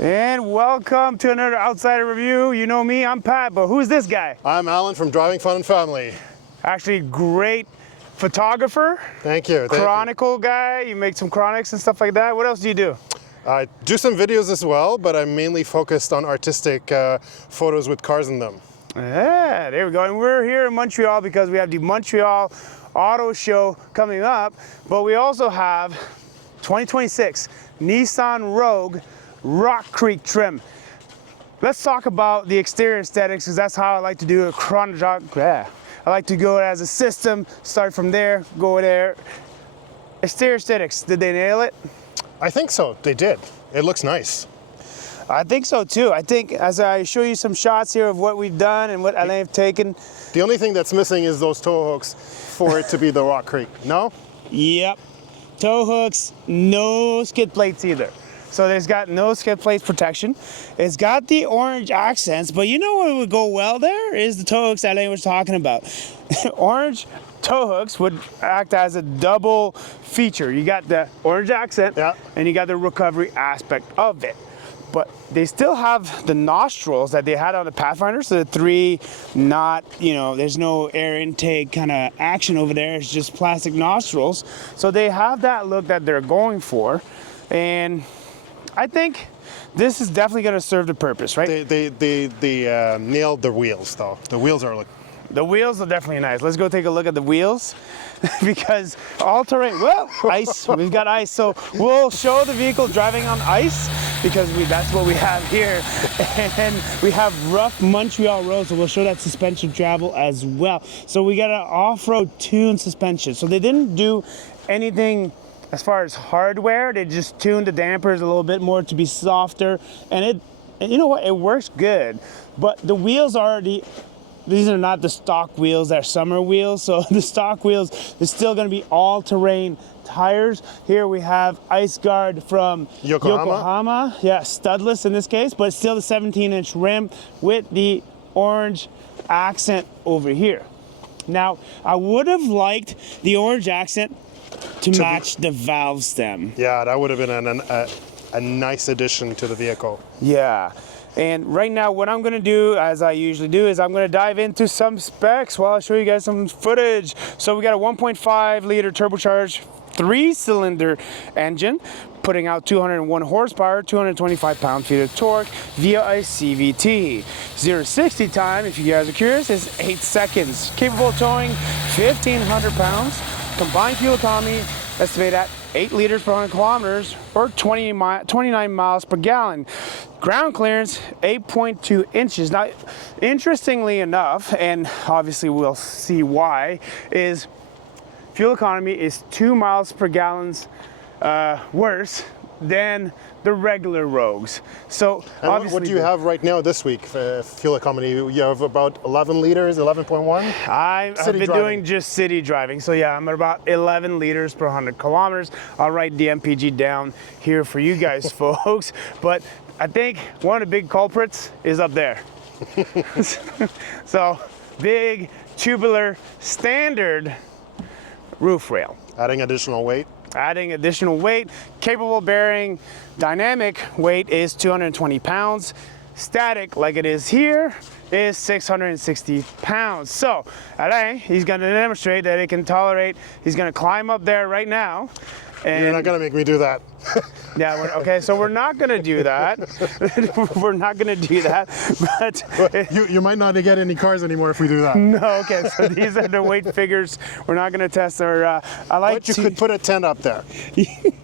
And welcome to another Outsider Review. You know me, I'm Pat, but who's this guy? I'm Alan from Driving Fun and Family. Actually, great photographer. Thank you. Chronicle guy. You make some chronics and stuff like that. What else do you do? I do some videos as well, but I'm mainly focused on artistic photos with cars in them. Yeah, there we go. And we're here in Montreal because we have the Montreal Auto Show coming up, but we also have 2026 Nissan Rogue Rock Creek trim. Let's talk about the exterior aesthetics, because that's how I like to do it. I like to go as a system, start from there, go there. Exterior aesthetics, did they nail it? I think so, they did. It looks nice. I think so too. I think as I show you some shots here of what we've done and what Alain have taken. The only thing that's missing is those tow hooks for it to be the Rock Creek, no? Yep, tow hooks, no skid plates either. So there's got no skid plate protection. It's got the orange accents, but you know what would go well there is the tow hooks Alain was talking about. Orange tow hooks would act as a double feature. You got the orange accent, yeah, and you got the recovery aspect of it. But they still have the nostrils that they had on the Pathfinder, so the three, not, you know, there's no air intake kind of action over there. It's just plastic nostrils. So they have that look that they're going for, and I think this is definitely going to serve the purpose, right? They nailed the wheels, though. The wheels are The wheels are definitely nice. Let's go take a look at the wheels because all terrain, well, ice, we've got ice. So we'll show the vehicle driving on ice because that's what we have here. And we have rough Montreal roads, so we'll show that suspension travel as well. So we got an off-road tuned suspension. So they didn't do anything as far as hardware. They just tuned the dampers a little bit more to be softer. And you know what, it works good. But the wheels are these are not the stock wheels, they're summer wheels. So the stock wheels is still gonna be all-terrain tires. Here we have Ice Guard from Yokohama. Yeah, studless in this case, but still the 17-inch rim with the orange accent over here. Now, I would have liked the orange accent to match the valve stem. Yeah, that would have been a nice addition to the vehicle. Yeah. And right now what I'm gonna do, as I usually do, is I'm gonna dive into some specs while I show you guys some footage. So we got a 1.5 liter turbocharged 3-cylinder engine, putting out 201 horsepower, 225 pound-feet of torque via a CVT. 0-60 time, if you guys are curious, is 8 seconds. Capable of towing 1,500 pounds. Combined fuel economy estimated at 8 liters per 100 kilometers or 29 miles per gallon. Ground clearance, 8.2 inches. Now, interestingly enough, and obviously we'll see why, is fuel economy is 2 miles per gallon worse than the regular Rogues. So and obviously, what do you have right now this week for fuel economy? You have about 11 liters, 11.1? I've been doing just city driving. So yeah, I'm at about 11 liters per 100 kilometers. I'll write the MPG down here for you guys folks. But I think one of the big culprits is up there. So big tubular standard roof rail. Adding additional weight. Adding additional weight, capable bearing dynamic weight is 220 pounds. Static, like it is here, is 660 pounds. So, Alain, he's gonna demonstrate that it can tolerate, he's gonna climb up there right now. And you're not gonna make me do that. Yeah, okay, so we're not gonna do that. We're not gonna do that, but you might not get any cars anymore if we do that. No, okay, so these are the weight figures. We're not gonna test our, you could put a tent up there.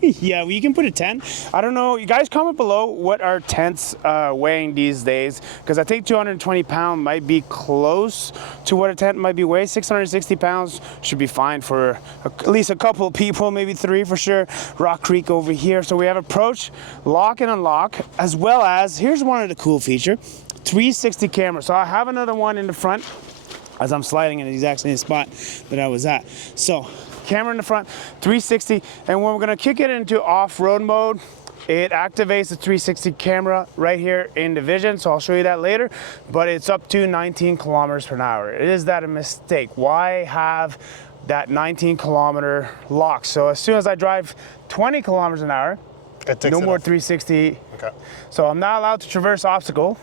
Yeah, well, you can put a tent. I don't know, you guys comment below what are tents weighing these days, because I think 220 pound might be close to what a tent might be weighing. 660 pounds should be fine for at least a couple of people, maybe 3 for sure. Rock Creek over here. So we have approach, lock and unlock, as well as, here's one of the cool feature, 360 camera. So I have another one in the front as I'm sliding in the exact same spot that I was at. So camera in the front, 360, and when we're gonna kick it into off-road mode, it activates the 360 camera right here in the vision, so I'll show you that later, but it's up to 19 kilometers per hour. Is that a mistake? Why have that 19 kilometer lock? So as soon as I drive 20 kilometers an hour, It takes no it more off. 360. Okay. So I'm not allowed to traverse obstacle,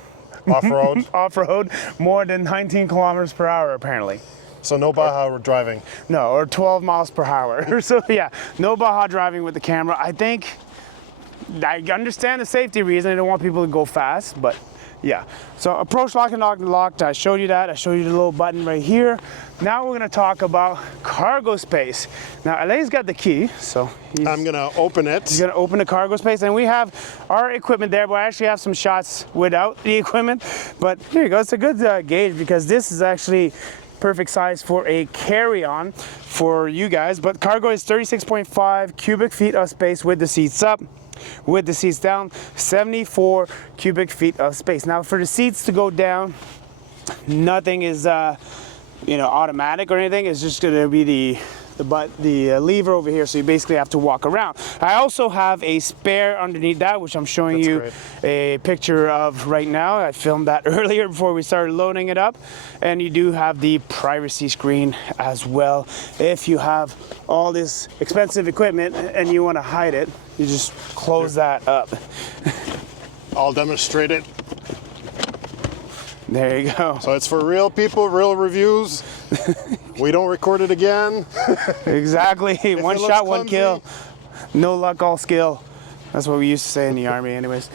Off-road. off-road, more than 19 kilometers per hour apparently. So no Baja driving. No, or 12 miles per hour. So yeah, no Baja driving with the camera. I think, I understand the safety reason. I don't want people to go fast, but yeah. So approach, lock, and locked. I showed you that. I showed you the little button right here. Now we're gonna talk about cargo space. Now Alain's got the key, so I'm gonna open it. he's gonna open the cargo space, and we have our equipment there, but I actually have some shots without the equipment. But here you go, it's a good gauge because this is actually perfect size for a carry-on for you guys. But cargo is 36.5 cubic feet of space with the seats up. With the seats down, 74 cubic feet of space. Now for the seats to go down, nothing is automatic or anything. It's just gonna be the lever over here, so you basically have to walk around. I also have a spare underneath that, which I'm showing That's you great. a picture of right now. I filmed that earlier before we started loading it up. And you do have the privacy screen as well. If you have all this expensive equipment and you want to hide it, you just close that up. I'll demonstrate it. There you go. So it's for real people, real reviews. We don't record it again. Exactly. One it looks shot, one clumsy. kill. No luck, all skill. That's what we used to say in the Army anyways.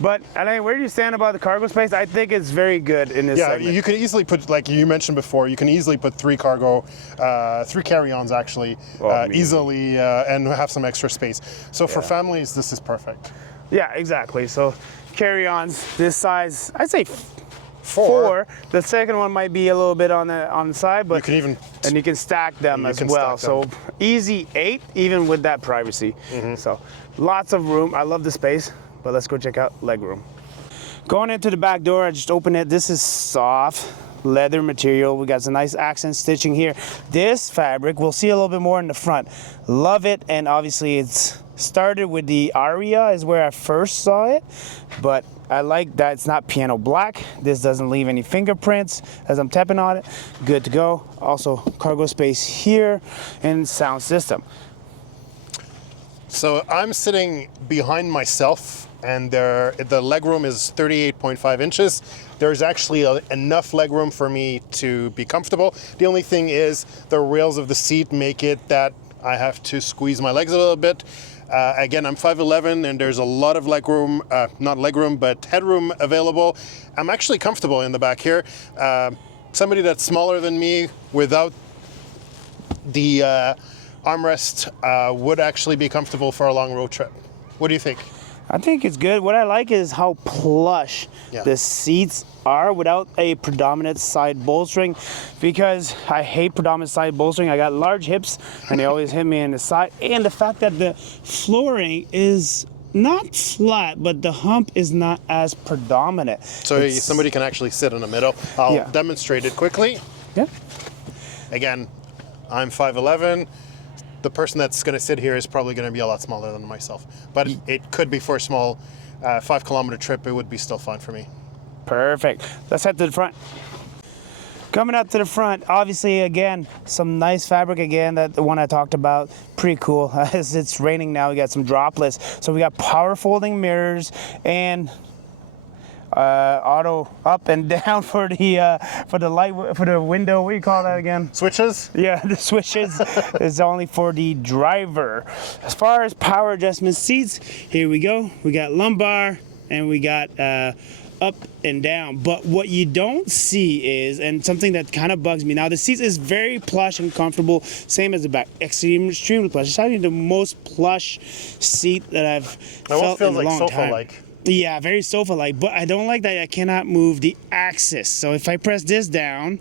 But Alain, where do you stand about the cargo space? I think it's very good in this Yeah, segment. you can easily put, like you mentioned before, you can easily put three carry-ons actually, easily, and have some extra space. So for families, this is perfect. Yeah, exactly. So carry-ons this size, I'd say four. The second one might be a little bit on the side, but You can even and you can stack them You as can well. stack them. So easy 8, even with that privacy. So lots of room. I love the space, but let's go check out leg room. Going into the back door, I just opened it. This is soft leather material. We got some nice accent stitching here. This fabric, we'll see a little bit more in the front. Love it, and obviously it's started with the Aria is where I first saw it, but I like that it's not piano black. This doesn't leave any fingerprints as I'm tapping on it. Good to go. Also cargo space here and sound system. So I'm sitting behind myself, and the legroom is 38.5 inches. There's actually enough legroom for me to be comfortable. The only thing is the rails of the seat make it that I have to squeeze my legs a little bit. Again, I'm 5'11", and there's a lot of legroom, not legroom, but headroom available. I'm actually comfortable in the back here. Somebody that's smaller than me without the armrest would actually be comfortable for a long road trip. What do you think? I think it's good. What I like is how plush the seats are without a predominant side bolstering, because I hate predominant side bolstering. I got large hips and they always hit me in the side. And the fact that the flooring is not flat, but the hump is not as predominant. So somebody can actually sit in the middle. I'll demonstrate it quickly. Yeah. Again, I'm 5'11". The person that's going to sit here is probably going to be a lot smaller than myself. But it could be for a small 5-kilometer trip. It would be still fine for me. Perfect. Let's head to the front. Coming up to the front, obviously, again, some nice fabric again, that the one I talked about. Pretty cool. As it's raining now, we got some droplets. So we got power folding mirrors and auto up and down for the light, for the window. What do you call that again? Switches? Yeah, the switches is only for the driver. As far as power adjustment seats, here we go. We got lumbar and we got up and down. But what you don't see is, and something that kind of bugs me, now the seat is very plush and comfortable, same as the back, extremely plush. It's probably the most plush seat that I've felt in a long time. Sofa-like. Yeah, very sofa-like, but I don't like that I cannot move the axis. So if I press this down,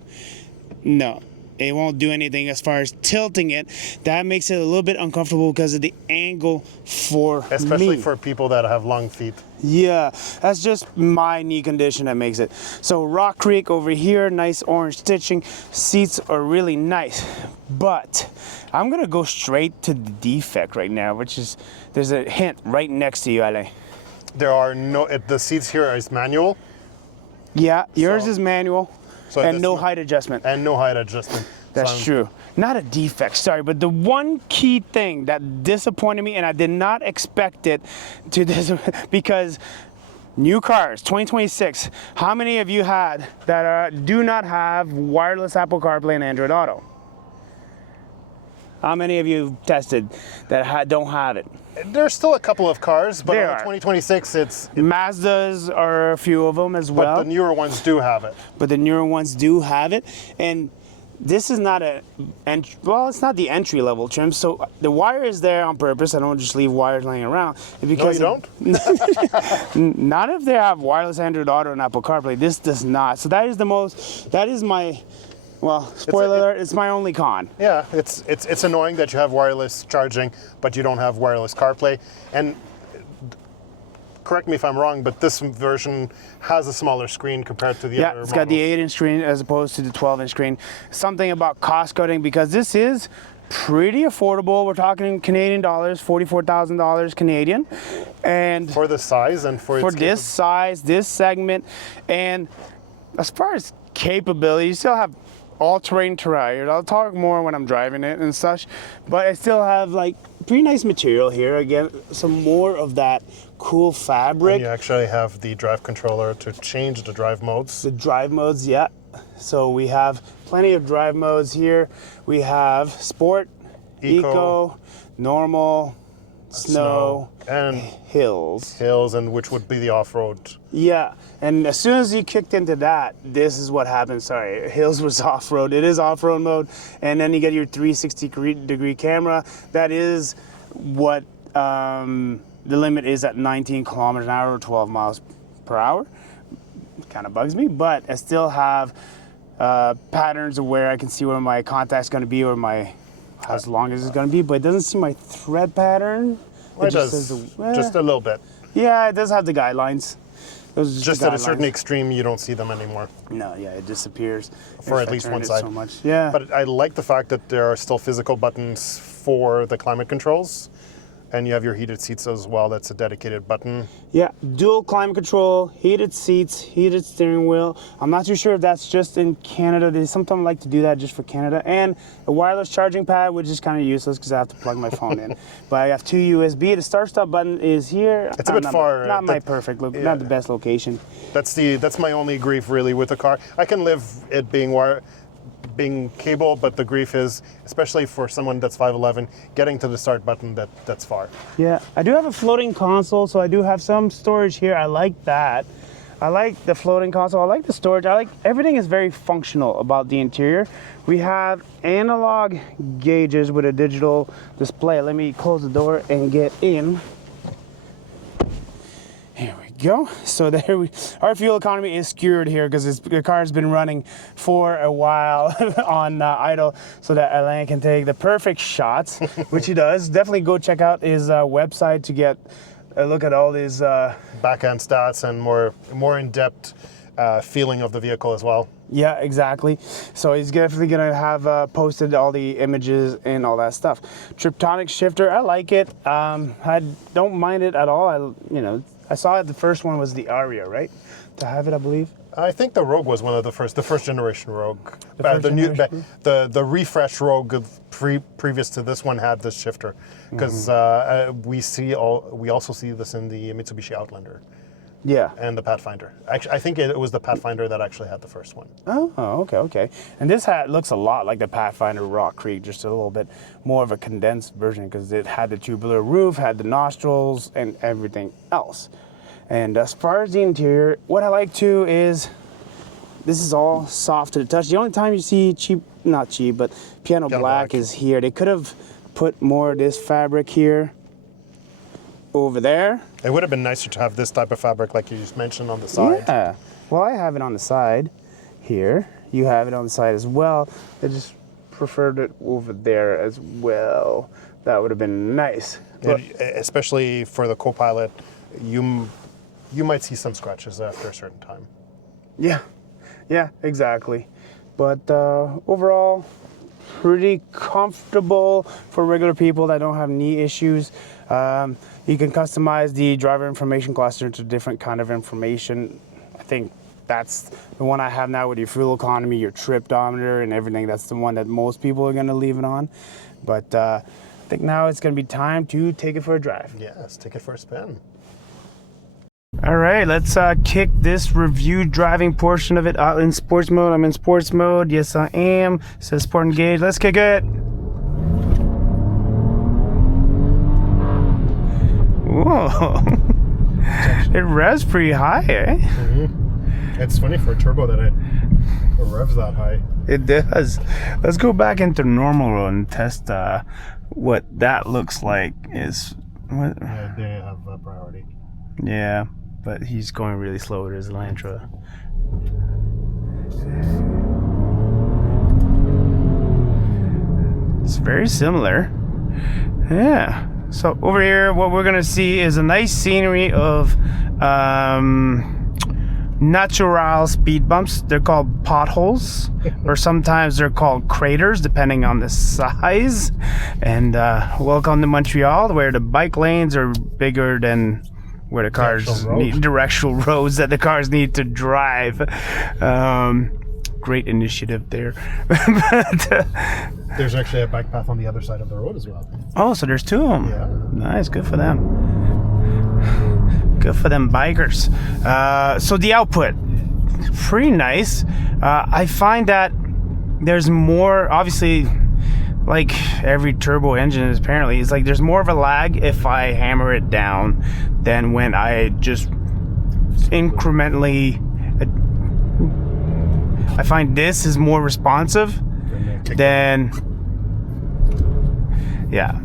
no, it won't do anything as far as tilting it. That makes it a little bit uncomfortable because of the angle for Especially me. for people that have long feet. Yeah, that's just my knee condition that makes it. So Rock Creek over here, nice orange stitching. Seats are really nice, but I'm gonna go straight to the defect right now, which is, there's a hint right next to you, Alain. There are the seats here is manual. Yeah, yours is manual, and no height adjustment. And no height adjustment. That's true. Not a defect, sorry, but the one key thing that disappointed me, and I did not expect it to because new cars, 2026, how many of you had that do not have wireless Apple CarPlay and Android Auto? How many of you tested that don't have it? There's still a couple of cars, but There on are. 2026, Mazdas are a few of them as well. But the newer ones do have it. But the newer ones do have it, and this is not it's not the entry level trim. So the wire is there on purpose. I don't just leave wires laying around. Because No, you don't? Not if they have wireless Android Auto and Apple CarPlay. This does not. So that is my, well, spoiler alert, it's my only con. Yeah, it's annoying that you have wireless charging, but you don't have wireless CarPlay. And correct me if I'm wrong, but this version has a smaller screen compared to the other models. Yeah, it's got the 8-inch screen as opposed to the 12-inch screen. Something about cost cutting, because this is pretty affordable. We're talking Canadian dollars, $44,000 Canadian. And for the size and for this size, this segment. And as far as capability, you still have all-terrain tires. I'll talk more when I'm driving it and such, but I still have like pretty nice material here. Again, some more of that cool fabric. And you actually have the drive controller to change the drive modes. The drive modes, yeah. So we have plenty of drive modes here. We have sport, eco, normal, snow, and hills, and which would be the off-road. Yeah, and as soon as you kicked into that, this is what happened. Sorry, hills was off-road. It is off-road mode, and then you get your 360-degree camera. That is what the limit is at 19 kilometers an hour or 12 miles per hour. Kind of bugs me, but I still have patterns of where I can see where my contact's going to be, or how long is it going to be, but it doesn't see my thread pattern. It does, just a little bit. Yeah, it does have the guidelines. Those are just the at a certain guidelines. extreme, you don't see them anymore. No, yeah, it disappears. For If at I least turn one it side. So much. Yeah. But I like the fact that there are still physical buttons for the climate controls. And you have your heated seats as well. That's a dedicated button. Yeah, dual climate control, heated seats, heated steering wheel. I'm not too sure if that's just in Canada. They sometimes like to do that just for Canada. And a wireless charging pad, which is kind of useless because I have to plug my phone in. But I have 2 USB. The start-stop button is here. It's a bit far. Not my perfect look, not the best location. That's my only grief really with the car. I can live it being cable, but the grief is, especially for someone that's 5'11", getting to the start button, that's far. Yeah, I do have a floating console, so I do have some storage here. I like that. I like the floating console. I like the storage. I like everything is very functional about the interior. We have analog gauges with a digital display. Let me close the door and get in. Here we go. So our fuel economy is skewed here because the car has been running for a while on idle, so that Alain can take the perfect shots, which he does. Definitely go check out his website to get a look at all these back-end stats and more in-depth feeling of the vehicle as well. Yeah, exactly. So he's definitely gonna have posted all the images and all that stuff. Triptonic shifter, I like it. I don't mind it at all. I saw it. The first one was the Aria, right? To have it, I believe. I think the Rogue was one of the first generation Rogue. The The refresh Rogue previous to this one had this shifter, because we also see this in the Mitsubishi Outlander. Yeah. And the Pathfinder. Actually, I think it was the Pathfinder that actually had the first one. Oh, okay. And this looks a lot like the Pathfinder Rock Creek, just a little bit more of a condensed version because it had the tubular roof, had the nostrils, and everything else. And as far as the interior, what I like too is this is all soft to the touch. The only time you see but piano black is here. They could have put more of this fabric here over there. It would have been nicer to have this type of fabric like you just mentioned on the side. Yeah. Well, I have it on the side here. You have it on the side as well. I just preferred it over there as well. That would have been nice. But especially for the co-pilot, you might see some scratches after a certain time. Yeah, exactly. But overall, pretty comfortable for regular people that don't have knee issues. You can customize the driver information cluster to different kind of information. I think that's the one I have now with your fuel economy, your tripometer, and everything. That's the one that most people are going to leave it on. But I think now it's going to be time to take it for a drive. Yes, take it for a spin. All right, let's kick this review driving portion of it out in sports mode. I'm in sports mode. Yes, I am. It says sport engaged. Let's kick it. Whoa. It revs pretty high, eh? Mm-hmm. It's funny for a turbo that it revs that high. It does. Let's go back into normal road and test what that looks like. What? Yeah, they have priority. Yeah, but he's going really slow with his Elantra. It's very similar. Yeah. So over here, what we're gonna see is a nice scenery of natural speed bumps. They're called potholes, or sometimes they're called craters, depending on the size. And welcome to Montreal, where the bike lanes are bigger than where the cars need directional roads that the cars need to drive. Great initiative there. But, there's actually a bike path on the other side of the road as well. oh, so there's two of them. Yeah. Nice, good for them. Good for them bikers. So the output, pretty nice. I find that there's more, obviously, like every turbo engine is apparently, it's like there's more of a lag if I hammer it down than when I just incrementally. I find this is more responsive than, yeah,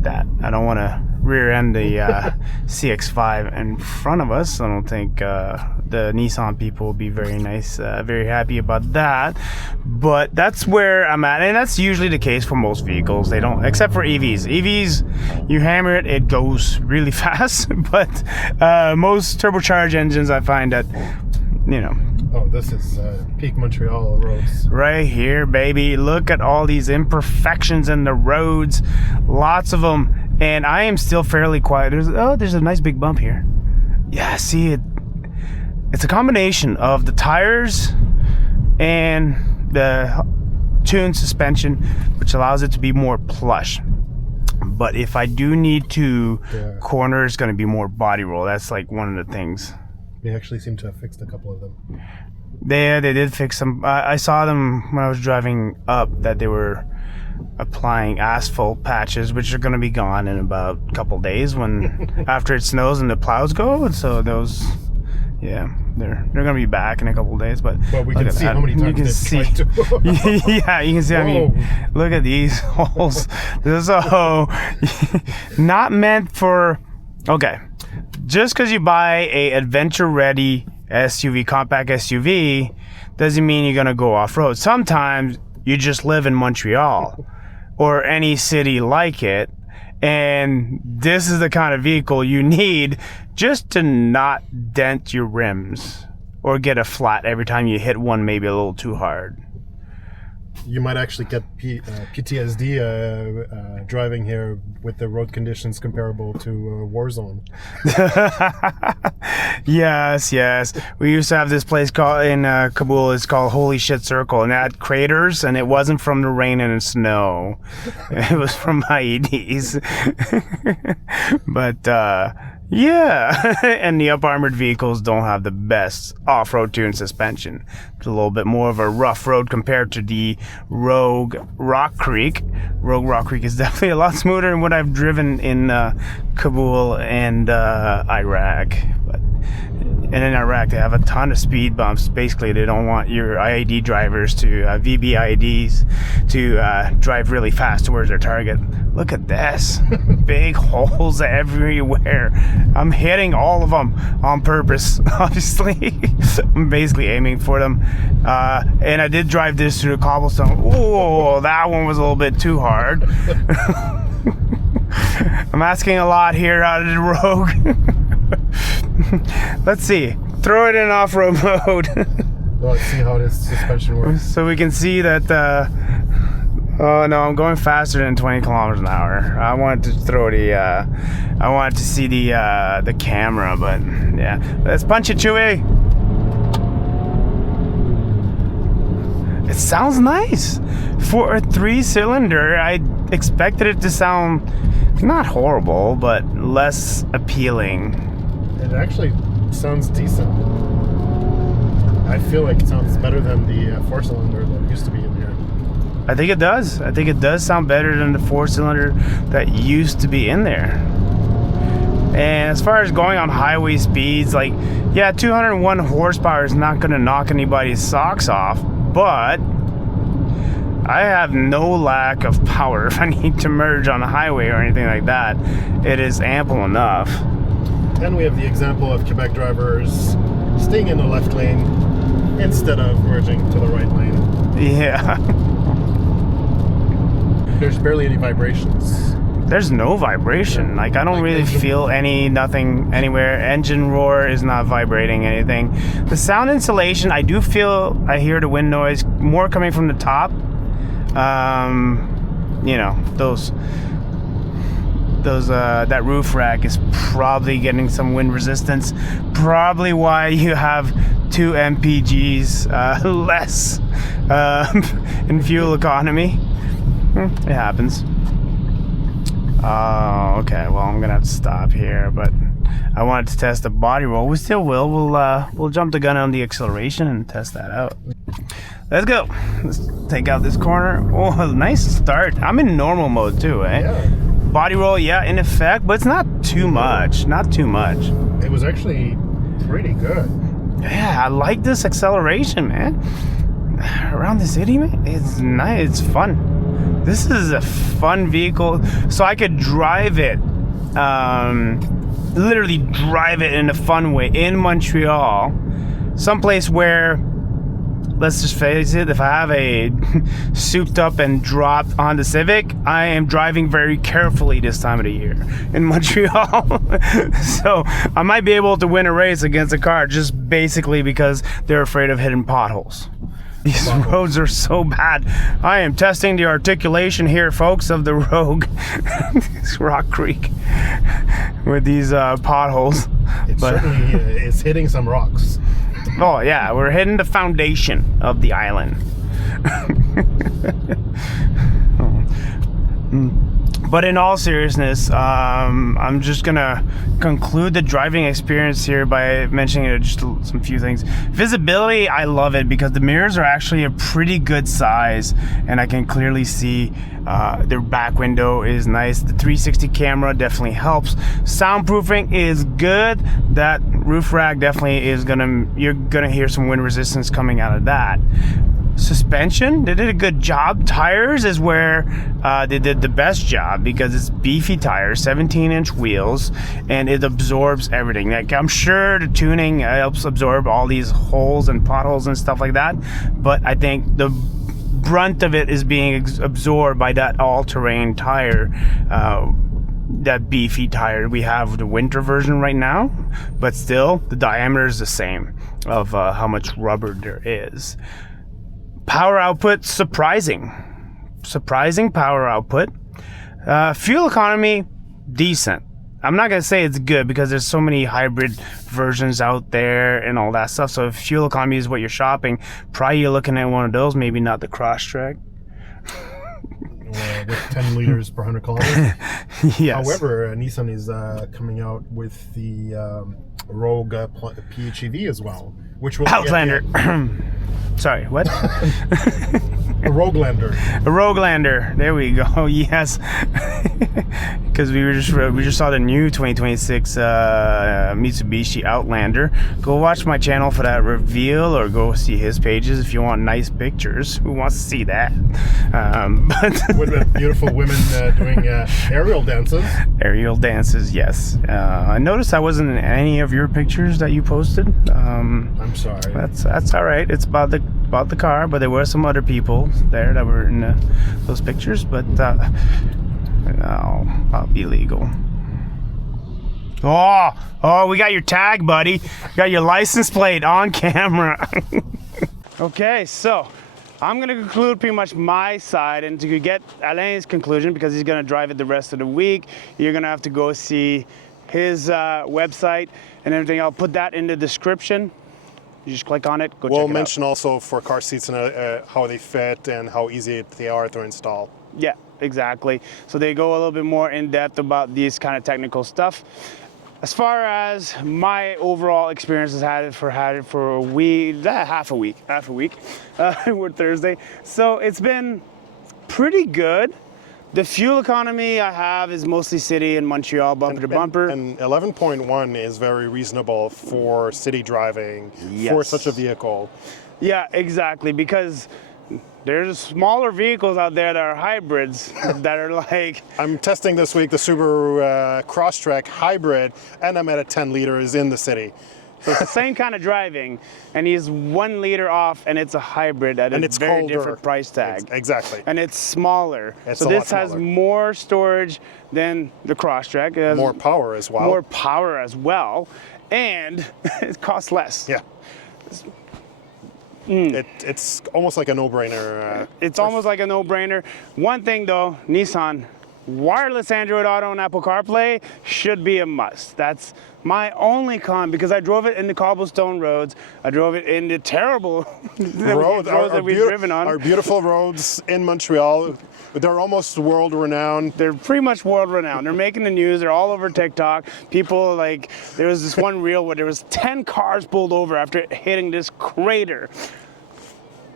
that. I don't want to rear end the CX-5 in front of us. I don't think the Nissan people will be very nice, very happy about that. But that's where I'm at, and that's usually the case for most vehicles. They don't, except for EVs. EVs, you hammer it, it goes really fast. But most turbocharged engines, I find that, you know. Oh, this is peak Montreal roads. Right here, baby. Look at all these imperfections in the roads. Lots of them. And I am still fairly quiet. There's a nice big bump here. Yeah, see it. It's a combination of the tires and the tuned suspension, which allows it to be more plush. But if I do need to, corner is going to be more body roll. That's like one of the things. They actually seem to have fixed a couple of them. They did fix them. I saw them when I was driving up, that they were applying asphalt patches, which are going to be gone in about a couple days when after it snows and the plows go. And so those, yeah, they're going to be back in a couple days. But we can see how many times they've tried to. Yeah, you can see. I mean, look at these holes. This is not meant for. Okay, just because you buy a adventure-ready SUV, compact SUV, doesn't mean you're gonna go off-road. Sometimes you just live in Montreal or any city like it, and this is the kind of vehicle you need just to not dent your rims or get a flat every time you hit one maybe a little too hard. You might actually get PTSD driving here with the road conditions comparable to Warzone. Yes. We used to have this place called in Kabul. It's called Holy Shit Circle, and it had craters, and it wasn't from the rain and the snow. It was from IEDs. But yeah, and the up-armored vehicles don't have the best off-road tuned suspension. It's a little bit more of a rough road compared to the Rogue Rock Creek. Rogue Rock Creek is definitely a lot smoother than what I've driven in Kabul and Iraq. And in Iraq, they have a ton of speed bumps. Basically, they don't want your IED drivers to, VB IEDs, to drive really fast towards their target. Look at this. Big holes everywhere. I'm hitting all of them on purpose, obviously. I'm basically aiming for them. And I did drive this through the cobblestone. Oh, that one was a little bit too hard. I'm asking a lot here out of the Rogue. Let's see. Throw it in off-road mode. Let's see how this suspension works. So we can see that. Oh no, I'm going faster than 20 kilometers an hour. I wanted to throw the. I wanted to see the camera, but yeah. Let's punch it, Chewy. It sounds nice. For a 3-cylinder, I expected it to sound not horrible, but less appealing. It actually sounds decent. I feel like it sounds better than the 4-cylinder that used to be in here. I think it does. I think it does sound better than the 4-cylinder that used to be in there. And as far as going on highway speeds, like, yeah, 201 horsepower is not going to knock anybody's socks off, but I have no lack of power if I need to merge on the highway or anything like that. It is ample enough. And we have the example of Quebec drivers staying in the left lane instead of merging to the right lane. Yeah. There's barely any vibrations. There's no vibration. Like, I don't really feel nothing anywhere. Engine roar is not vibrating anything. The sound insulation, I do feel, I hear the wind noise more coming from the top. You know, that roof rack is probably getting some wind resistance. Probably why you have 2 mpgs less in fuel economy. It happens. Oh, okay. Well, I'm gonna have to stop here, but I wanted to test the body roll. We still will. We'll jump the gun on the acceleration and test that out. Let's go. Let's take out this corner. Oh, nice start. I'm in normal mode too, eh? Yeah. Body roll, yeah, in effect, but it's not too much. Not too much. It was actually pretty good. Yeah, I like this acceleration, man. Around the city, man, it's nice. It's fun. This is a fun vehicle, so I could drive it, literally drive it in a fun way in Montreal, someplace where, let's just face it, if I have a souped up and dropped Honda Civic, I am driving very carefully this time of the year in Montreal. So I might be able to win a race against a car just basically because they're afraid of hitting potholes. These roads are so bad. I am testing the articulation here, folks, of the Rogue Rock Creek with these potholes. It certainly is hitting some rocks. Oh yeah, we're hitting the foundation of the island. But in all seriousness, I'm just gonna conclude the driving experience here by mentioning just some few things. Visibility, I love it because the mirrors are actually a pretty good size, and I can clearly see their back window is nice. The 360 camera definitely helps. Soundproofing is good. That roof rack definitely is you're gonna hear some wind resistance coming out of that. Suspension, they did a good job. Tires is where they did the best job because it's beefy tires, 17-inch wheels, and it absorbs everything. Like, I'm sure the tuning helps absorb all these holes and potholes and stuff like that, but I think the brunt of it is being absorbed by that all-terrain tire, that beefy tire. We have the winter version right now, but still the diameter is the same of how much rubber there is. Power output, surprising power output. Fuel economy, decent. I'm not gonna say it's good because there's so many hybrid versions out there and all that stuff. So if fuel economy is what you're shopping, probably you're looking at one of those, maybe not the Crosstrek. With 10 liters per 100 kilometers. Yes. However, Nissan is coming out with the Rogue PHEV as well, which will Outlander. Sorry, what? A Roguelander. A Roguelander. There we go. Yes. Because we just saw the new 2026 Mitsubishi Outlander. Go watch my channel for that reveal, or go see his pages if you want nice pictures. Who wants to see that? But with beautiful women doing aerial dances. Aerial dances, yes. I noticed I wasn't in any of your pictures that you posted. I'm sorry. That's all right. It's about the car, but there were some other people there that were in those pictures, but I'll be legal. Oh, we got your tag, buddy. Got your license plate on camera. Okay, so I'm gonna conclude pretty much my side, and to get Alain's conclusion, because he's gonna drive it the rest of the week, you're gonna have to go see his website and everything. I'll put that in the description. You just click on it, go We'll check it mention also for car seats and how they fit and how easy they are to install. out. Yeah, exactly. So they go a little bit more in depth about these kind of technical stuff. As far as my overall experience has had it for a week, half a week. We're Thursday. So it's been pretty good. The fuel economy I have is mostly city and Montreal, bumper to bumper. And 11.1 is very reasonable for city driving for Yes. such a vehicle. Yeah, exactly, because there's smaller vehicles out there that are hybrids that are like, I'm testing this week the Subaru Crosstrek hybrid, and I'm at a 10 liters in the city. so it's the same kind of driving, and he's 1 liter off, and it's a hybrid at And a it's very colder. different price tag. Exactly. And it's smaller. It's so a lot this has smaller. more storage than the Crosstrek. It has More power as well. more power as well, and it costs less. Yeah. It's almost like a no-brainer. It's almost like a no-brainer. One thing though, Nissan, wireless Android Auto and Apple CarPlay should be a must. That's my only con, because I drove it into cobblestone roads. I drove it into terrible roads that we've driven on. Our beautiful roads in Montreal, they're almost world-renowned. They're pretty much world renowned. They're making the news. They're all over TikTok. People, like, there was this one reel where there was 10 cars pulled over after hitting this crater.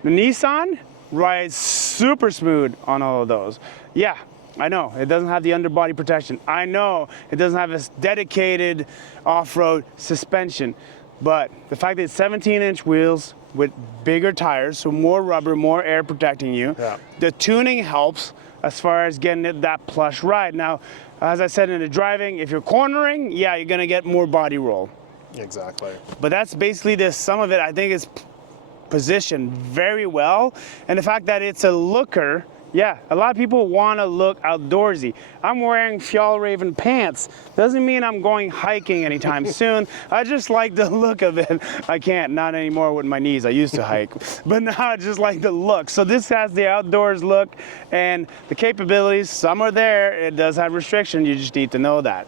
The Nissan rides super smooth on all of those. Yeah, I know it doesn't have the underbody protection. I know it doesn't have this dedicated off-road suspension, but the fact that it's 17-inch wheels with bigger tires, so more rubber, more air protecting you. Yeah. The tuning helps as far as getting it that plush ride. Now, as I said in the driving, if you're cornering, yeah, you're gonna get more body roll. Exactly. But that's basically this. Some of it, I think, is positioned very well. And the fact that it's a looker, yeah, a lot of people want to look outdoorsy. I'm wearing Fjallraven pants. Doesn't mean I'm going hiking anytime soon. I just like the look of it. I can't, not anymore with my knees. I used to hike, but now I just like the look. So this has the outdoors look and the capabilities. Some are there. It does have restrictions. You just need to know that.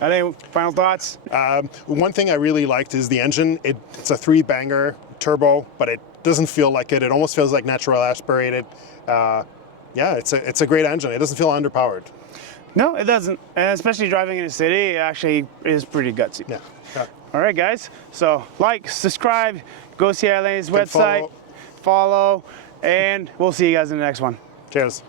Any final thoughts? One thing I really liked is the engine. It's a 3-banger turbo, but it doesn't feel like it. It almost feels like natural aspirated. Yeah, it's a great engine. It doesn't feel underpowered. No, it doesn't. And especially driving in a city, it actually is pretty gutsy. Yeah. All right, guys. So like, subscribe, go see Alain's And website, follow, and we'll see you guys in the next one. Cheers.